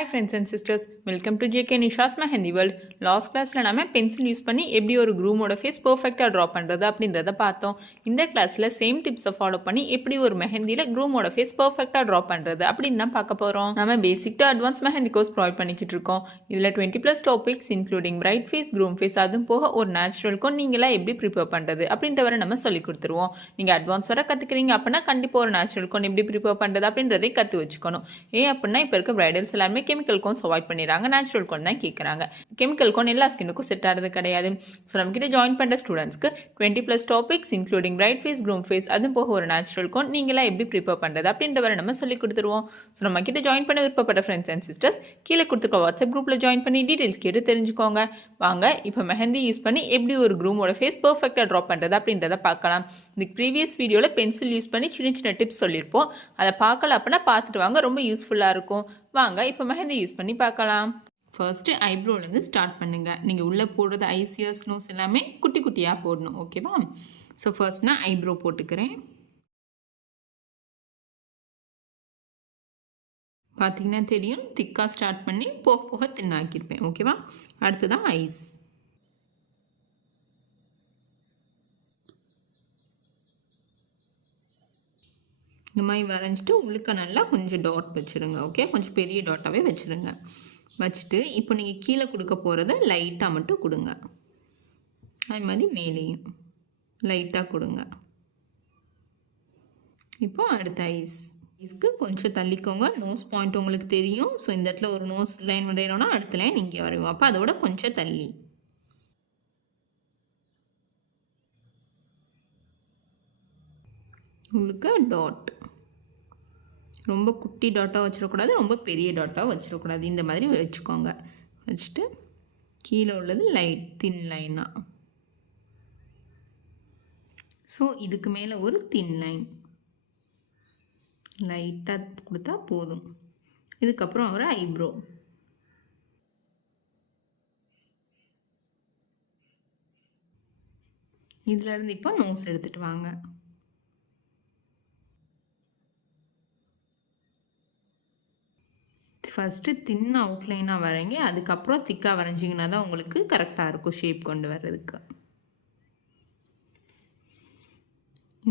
Hi friends and sisters, welcome to JK Nisha's Mehendi World. Last கிளாஸில் நம்ம pencil use பண்ணி எப்படி ஒரு க்ரூமோட ஃபேஸ் பர்ஃபெக்டாக ட்ரா பண்ணுறது அப்படின்றத பார்த்தோம். இந்த கிளாஸில் சேம் டிப்ஸை ஃபாலோ பண்ணி எப்படி ஒரு மெஹந்தியில் க்ரூமோட ஃபேஸ் பர்ஃபெக்டாக ட்ரா பண்ணுறது அப்படின்னு தான் பார்க்க போகிறோம். நம்ம basic to advance mehndi course provide பண்ணிக்கிட்டு இருக்கோம். இதில் 20+ topics including bride face, groom face, அதுவும் போக ஒரு நேச்சுரலுக்கும் நீங்களாம் எப்படி ப்ரிப்பேர் பண்ணுறது அப்படின்ற வரை நம்ம சொல்லி கொடுத்துருவோம். நீங்கள் அட்வான்ஸ் வர கற்றுக்கிறீங்க அப்படின்னா கண்டிப்பாக ஒரு நேச்சுரலுக்கும் எப்படி ப்ரிப்பேர் பண்ணுறது அப்படின்றதை கற்று வச்சுக்கணும். ஏன் அப்படின்னா இப்போ இருக்க பிரைடல்ஸ் எல்லாருமே கெமிக்கல் கோன்ஸ் அவாய்ட் பண்ணிடுறாங்க, நேச்சுரல் கோன் தான் கேட்குறாங்க. கெமிக்கல் கோன் எல்லா ஸ்கின்னுக்கும் செட் ஆகிறது கிடையாது. ஸோ நம்மக்கிட்ட ஜாயின் பண்ணுற ஸ்டூடெண்ட்ஸ்க்கு 20+ topics including bride face, groom face, அதுவும் போக ஒரு நேச்சுரல் கோன் நீங்களாம் எப்படி ப்ரிப்பேர் பண்ணுறது அப்படின்ற வரை நம்ம சொல்லி கொடுத்துருவோம். ஸோ நம்மக்கிட்ட ஜாயின் பண்ண விருப்பப்பட்ட ஃப்ரெண்ட்ஸ் அண்ட் சிஸ்டர்ஸ் கீழே கொடுத்துருக்க வாட்ஸ்அப் குரூப்பில் ஜாயின் பண்ணி டீட்டெயில்ஸ் கேட்டு தெரிஞ்சுக்கோங்க. வாங்க இப்போ மெஹந்தி யூஸ் பண்ணி எப்படி ஒரு க்ரூமோட ஃபேஸ் பர்ஃபெக்டாக ட்ரா பண்ணுறது அப்படின்றத பார்க்கலாம். இதுக்கு ப்ரீவியஸ் வீடியோவில் பென்சில் யூஸ் பண்ணி சின்ன சின்ன டிப்ஸ் சொல்லியிருப்போம். அதை பார்க்கல அப்படின்னா பார்த்துட்டு வாங்க, ரொம்ப யூஸ்ஃபுல்லாக இருக்கும். வாங்க இப்போ மெஹந்தி யூஸ் பண்ணி பார்க்கலாம். ஃபர்ஸ்ட்டு ஐப்ரோலேருந்து ஸ்டார்ட் பண்ணுங்கள். நீங்கள் உள்ளே போடுறது ஐஸ், இயர்ஸ், நோஸ் எல்லாமே குட்டி குட்டியாக போடணும். ஓகேவா? ஸோ ஃபர்ஸ்ட் நான் ஐப்ரோ போட்டுக்கிறேன். பார்த்தீங்கன்னா தெரியும், திக்காக ஸ்டார்ட் பண்ணி போக போக தின்னாக்கியிருப்பேன். ஓகேவா? அடுத்ததான் ஐஸ். இந்த மாதிரி வரைஞ்சிட்டு உள்ளுக்க நல்லா கொஞ்சம் டாட் வச்சுருங்க. ஓகே, கொஞ்சம் பெரிய டாட்டாகவே வச்சுருங்க. வச்சுட்டு இப்போ நீங்கள் கீழே கொடுக்க போகிறத லைட்டாக மட்டும் கொடுங்க. அது மாதிரி மேலேயும் லைட்டாக கொடுங்க. இப்போ அடுத்த ஐஸ்க்கு கொஞ்சம் தள்ளிக்கோங்க. நோஸ் பாயிண்ட் உங்களுக்கு தெரியும். ஸோ இந்த இடத்துல ஒரு நோஸ் லைன் வரையணும்னா அடுத்த லைன் இங்கே வரைவோம். அப்போ அதோட கொஞ்சம் தள்ளி. உங்களுக்கு டாட் ரொம்ப குட்டி டாட்டாக வச்சிடக்கூடாது, ரொம்ப பெரிய டாட்டாக வச்சிடக்கூடாது. இந்த மாதிரி வச்சுக்கோங்க. வச்சுட்டு கீழே உள்ளது லைட் தின் லைனாக. ஸோ இதுக்கு மேலே ஒரு தின் லைன் லைட்டாக கொடுத்தா போதும். இதுக்கப்புறம் ஒரு ஐப்ரோ. இதுலேருந்து இப்போ நோஸ் எடுத்துகிட்டு வாங்க. ஃபஸ்ட்டு தின் அவுட்லைனாக வரைங்க, அதுக்கப்புறம் திக்காக வரைஞ்சிங்கன்னா தான் உங்களுக்கு கரெக்டாக இருக்கும் ஷேப் கொண்டு வர்றதுக்கு.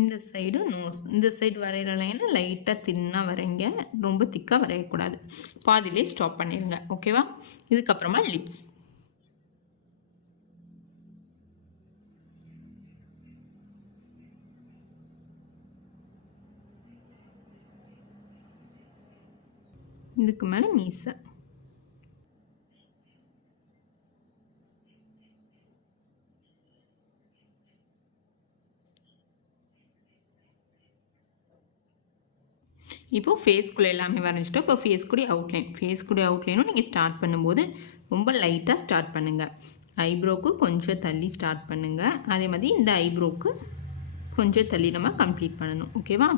இந்த சைடு நோஸ், இந்த சைடு வரைகிற லைனில் லைட்டாக தின்னாக வரைங்க, ரொம்ப திக்காக வரையக்கூடாது. பாதிலே ஸ்டாப் பண்ணிடுங்க. ஓகேவா? இதுக்கப்புறமா லிப்ஸ். இதுக்கு மேலே மீசை. இப்போது ஃபேஸ்குள்ளே எல்லாமே வரைஞ்சிட்டோம். இப்போ ஃபேஸ்குடி அவுட்லைனும் நீங்கள் ஸ்டார்ட் பண்ணும்போது ரொம்ப லைட்டாக ஸ்டார்ட் பண்ணுங்கள். ஐப்ரோவுக்கு கொஞ்சம் தள்ளி ஸ்டார்ட் பண்ணுங்கள். அதே மாதிரி இந்த ஐப்ரோவுக்கு கொஞ்சம் தள்ளி நம்ம கம்ப்ளீட் பண்ணணும். ஓகேவா?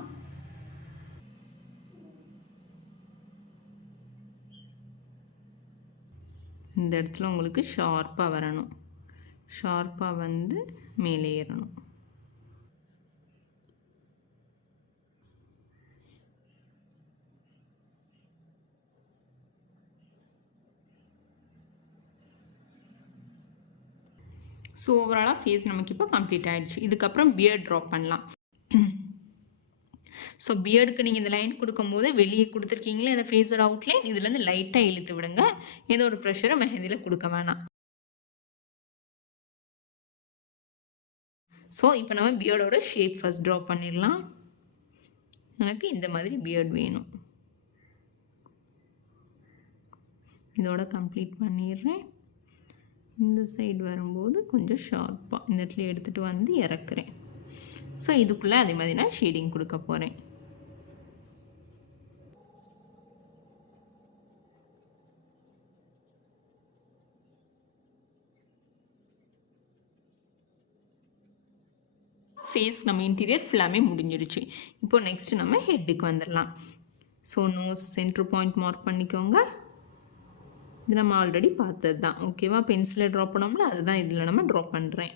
இந்த இடத்துல உங்களுக்கு ஷார்ப்பாக வரணும். ஷார்ப்பாக வந்து மேலே ஏறணும். ஸோ ஓவராலாக ஃபேஸ் நமக்கு இப்போ கம்ப்ளீட் ஆகிடுச்சு. இதுக்கப்புறம் பியர்ட் ட்ரா பண்ணலாம். ஸோ பியர்டுக்கு நீங்கள் இந்த லைன் கொடுக்கும்போது வெளியே கொடுத்துருக்கீங்களே இந்த ஃபேஸோட அவுட்லைன், இதுலேருந்து லைட்டாக இழுத்து விடுங்க. ஏதோ ஒரு ப்ரெஷரை மெஹந்தியில் கொடுக்க வேணாம். ஸோ இப்போ நம்ம பியர்டோட ஷேப் ஃபர்ஸ்ட் ட்ரா பண்ணிடலாம். எனக்கு இந்த மாதிரி பியர்ட் வேணும். இதோட கம்ப்ளீட் பண்ணிடுறேன். இந்த சைடு வரும்போது கொஞ்சம் ஷார்ப்பாக இந்த இடத்துல எடுத்துகிட்டு வந்து இறக்குறேன். ஸோ இதுக்குள்ளே அதே மாதிரி நான் ஷேடிங் கொடுக்க போகிறேன். ஃபேஸ் நம்ம இன்டீரியர் ஃபுல்லாமே முடிஞ்சிருச்சு. இப்போ நெக்ஸ்ட்டு நம்ம ஹெட்டுக்கு வந்துடலாம். So nose centre point mark பண்ணிக்கோங்க. இது நம்ம ஆல்ரெடி பார்த்தது தான். ஓகேவா? பென்சிலில் ட்ரா பண்ணோம்ல, அதுதான் இதில் நம்ம ட்ரா பண்ணுறேன்.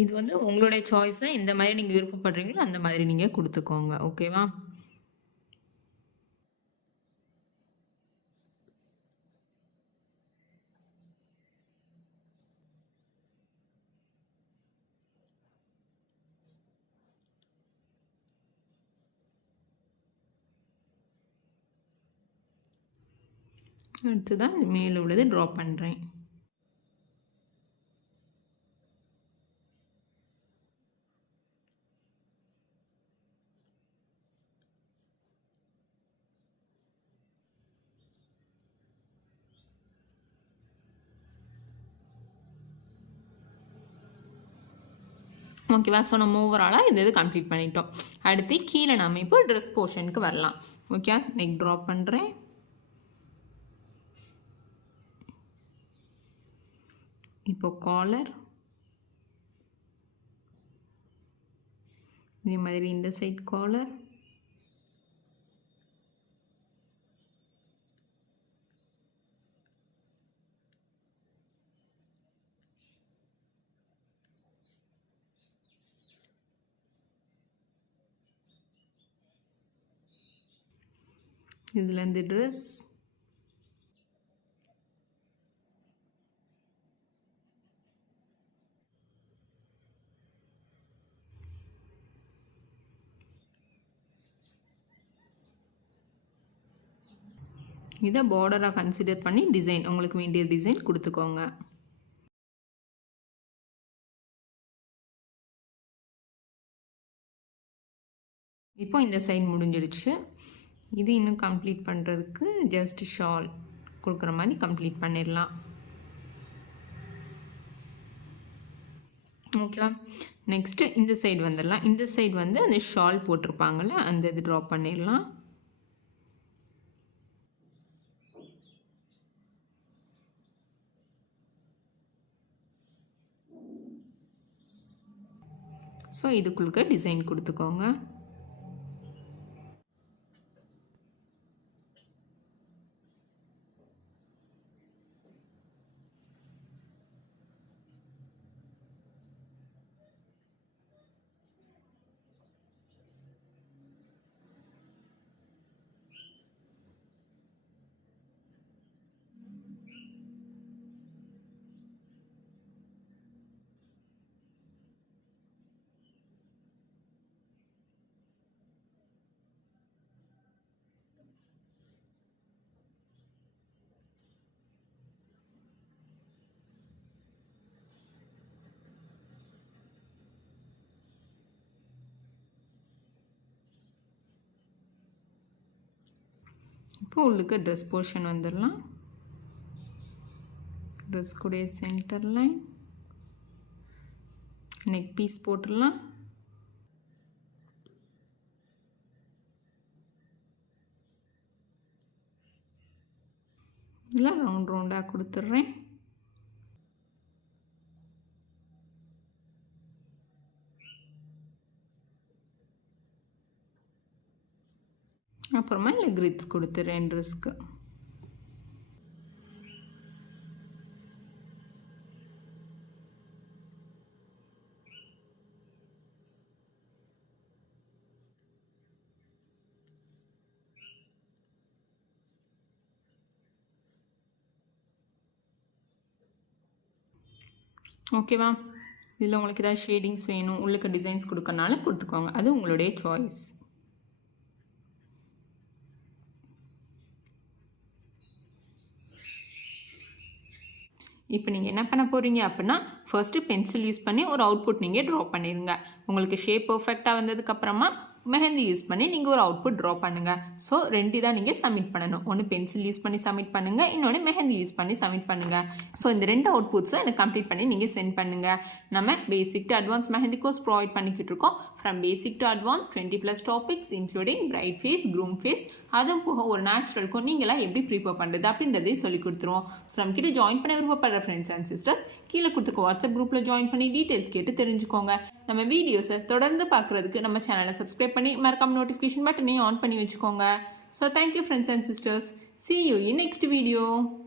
இது வந்து உங்களுடைய சாய்ஸ் தான். எந்த மாதிரி நீங்கள் விருப்பப்படுறீங்களோ அந்த மாதிரி நீங்கள் கொடுத்துக்கோங்க. ஓகேவா? அடுத்துதான் மேலே உள்ளது ட்ரா பண்ணுறேன். ஓகேவா? ஸோ நம்ம ஓவராலாக இந்த இது கம்ப்ளீட் பண்ணிட்டோம். அடுத்து கீழே நம்ம இப்போ ட்ரெஸ் போர்ஷனுக்கு வரலாம். ஓகே, நெக் ட்ரா பண்ணுறேன். இப்போ காலர், இதே மாதிரி இந்த சைட் காலர், இதுலேருந்து ட்ரெஸ், இதை பார்டராக கன்சிடர் பண்ணி டிசைன் உங்களுக்கு வேண்டிய டிசைன் கொடுத்துக்கோங்க. இப்போ இந்த சைட் முடிஞ்சிடுச்சு. இது இன்னும் கம்ப்ளீட் பண்ணுறதுக்கு ஜஸ்ட் ஷால் கொடுக்குற மாதிரி கம்ப்ளீட் பண்ணிடலாம். ஓகேவா? நெக்ஸ்ட்டு இந்த சைடு வந்துடலாம். இந்த சைடு வந்து அந்த ஷால் போட்டிருப்பாங்கள்ல, அந்த இது ட்ரா பண்ணிடலாம். ஸோ இதுக்குள்ளுக்க டிசைன் கொடுத்துக்கோங்க. இப்போ உள்ளுக்கு ட்ரெஸ் போர்ஷன் வந்துடலாம். ட்ரெஸ் கூட சென்டர் லைன், நெக் பீஸ் போட்டுடலாம். இல்லை ரவுண்ட் ரவுண்டாக கொடுத்துட்றேன். அப்புறமா இல்லை கிரிட்ஸ் கொடுத்துட்றேன் ட்ரெஸ்க்கு. ஓகேவா? இதில் உங்களுக்கு ஏதாவது ஷேடிங்ஸ் வேணும், உள்ளுக்கு டிசைன்ஸ் கொடுக்கறனால கொடுத்துக்கோங்க. அது உங்களுடைய சாய்ஸ். இப்போ நீங்கள் என்ன பண்ண போகிறீங்க அப்படின்னா, ஃபர்ஸ்ட்டு பென்சில் யூஸ் பண்ணி ஒரு அவுட்புட் நீங்கள் ட்ரா பண்ணிடுங்க. உங்களுக்கு ஷேப் பர்ஃபெக்டாக வந்ததுக்கப்புறமா மெஹந்தி யூஸ் பண்ணி நீங்கள் ஒரு அவுட்புட் ட்ரா பண்ணுங்கள். ஸோ 2 தான் நீங்கள் சப்மிட் பண்ணணும். ஒன்று பென்சில் யூஸ் பண்ணி சப்மிட் பண்ணுங்கள், இன்னொன்று மெஹந்தி யூஸ் பண்ணி சப்மிட் பண்ணுங்கள். ஸோ இந்த 2 அவுட்புட்ஸும் எனக்கு கம்ப்ளீட் பண்ணி நீங்கள் சென்ட் பண்ணுங்கள். நம்ம basic to advance mehndi course provide பண்ணிக்கிட்டு இருக்கோம். From basic to advance 20+ topics including bride face, groom face, அதுவும் போக ஒரு நேச்சுரலுக்கும் நீங்களாம் எப்படி ப்ரிப்பேர் பண்ணுறது அப்படின்றதையும் சொல்லி கொடுத்துருவோம். ஸோ நம்மக்கிட்ட ஜாயின் பண்ண விருப்பப்படுற ஃப்ரெண்ட்ஸ் அண்ட் சிஸ்டர்ஸ் கீழே கொடுத்துருக்க வாட்ஸ்அப் குரூப்பில் ஜாயின் பண்ணி டீட்டெயில்ஸ் கேட்டு தெரிஞ்சுக்கோங்க. நம்ம வீடியோஸை தொடர்ந்து பார்க்குறதுக்கு நம்ம சேனலை சப்ஸ்கிரைப் பண்ணி மறக்காம நோட்டிஃபிகேஷன் பட்டனையும் ஆன் பண்ணி வச்சுக்கோங்க. So thank you friends and sisters. See you in next video.